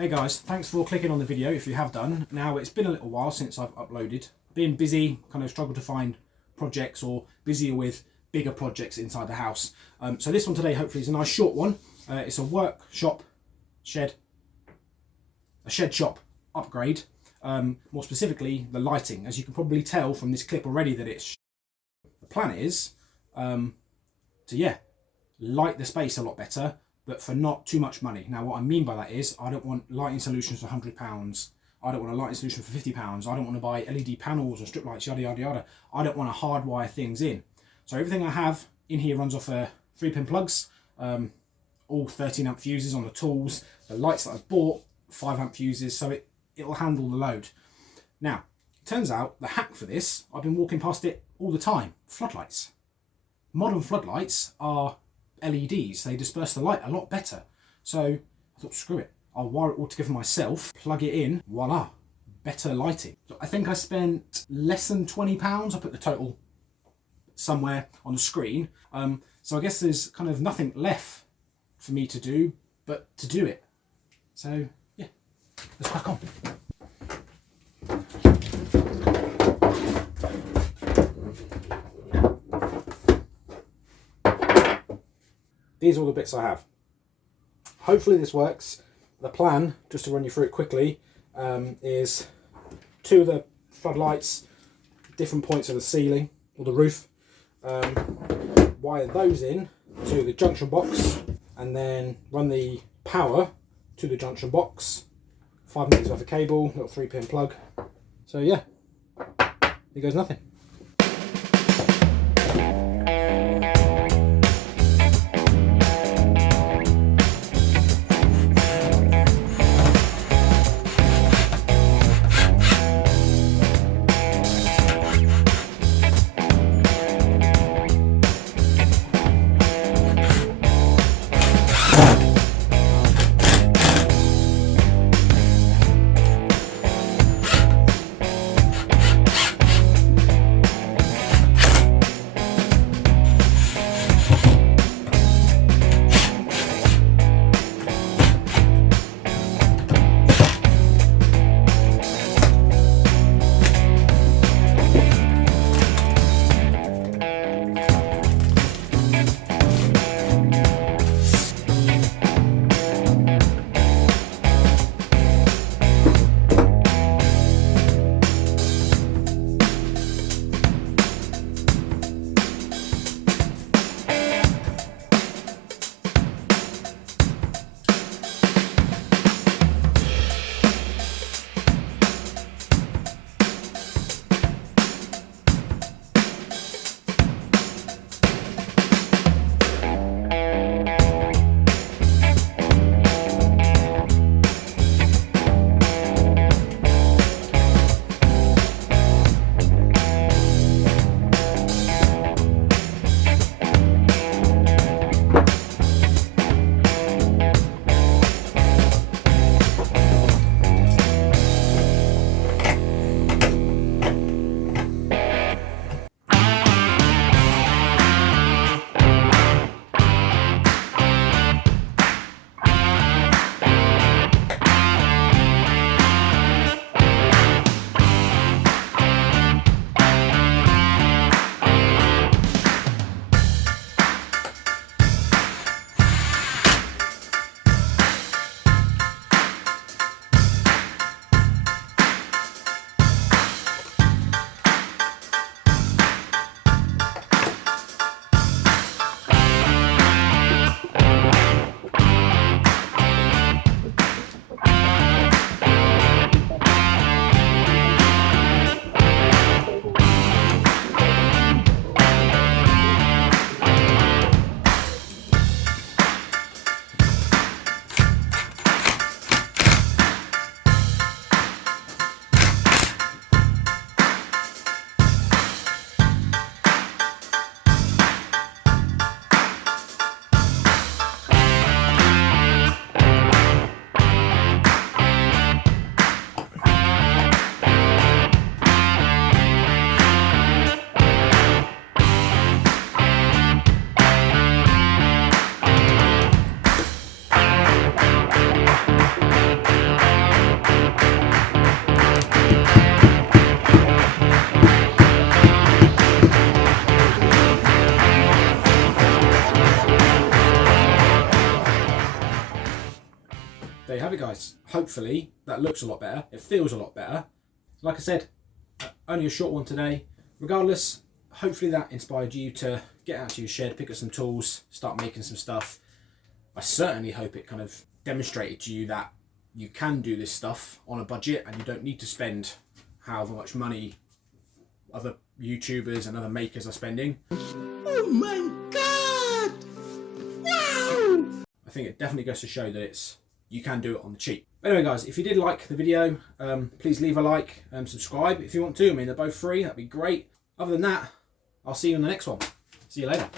Hey guys, thanks for clicking on the video if you have done. Now it's been a little while since I've uploaded. Been busy, kind of struggled to find projects or busier with bigger projects inside the house. So this one today hopefully is a nice short one. It's a workshop shed, a shed shop upgrade. More specifically the lighting. As you can probably tell from this clip already that it's the plan is to light the space a lot better, but for not too much money. Now what I mean by that is I don't want lighting solutions for £100. I don't want a lighting solution for £50. I don't want to buy LED panels or strip lights, yada yada yada. I don't want to hardwire things in. So everything I have in here runs off 3-pin plugs, all 13 amp fuses on the tools. The lights that I've bought, 5 amp fuses, so it'll handle the load. Now, it turns out the hack for this, I've been walking past it all the time, floodlights. Modern floodlights are LEDs, they disperse the light a lot better. So I thought, screw it, I'll wire it all together myself, plug it in, voila, better lighting. So I think I spent less than £20. I put the total somewhere on the screen. So I guess there's kind of nothing left for me to do but to do it. So yeah, let's crack on. These are all the bits I have. Hopefully this works. The plan, just to run you through it quickly, is 2 of the floodlights, different points of the ceiling or the roof. Wire those in to the junction box and then run the power to the junction box. 5 meters worth of cable, little 3-pin plug. So yeah, here goes nothing. there you have it, guys. Hopefully that looks a lot better. It feels a lot better. Like I said, only a short one today. Regardless, hopefully that inspired you to get out to your shed, pick up some tools, start making some stuff. I certainly hope it kind of demonstrated to you that you can do this stuff on a budget and you don't need to spend however much money other YouTubers and other makers are spending. Oh my God! Wow! I think it definitely goes to show that you can do it on the cheap. Anyway, guys, if you did like the video, please leave a like and subscribe if you want to. I mean, they're both free. That'd be great. Other than that, I'll see you in the next one. See you later.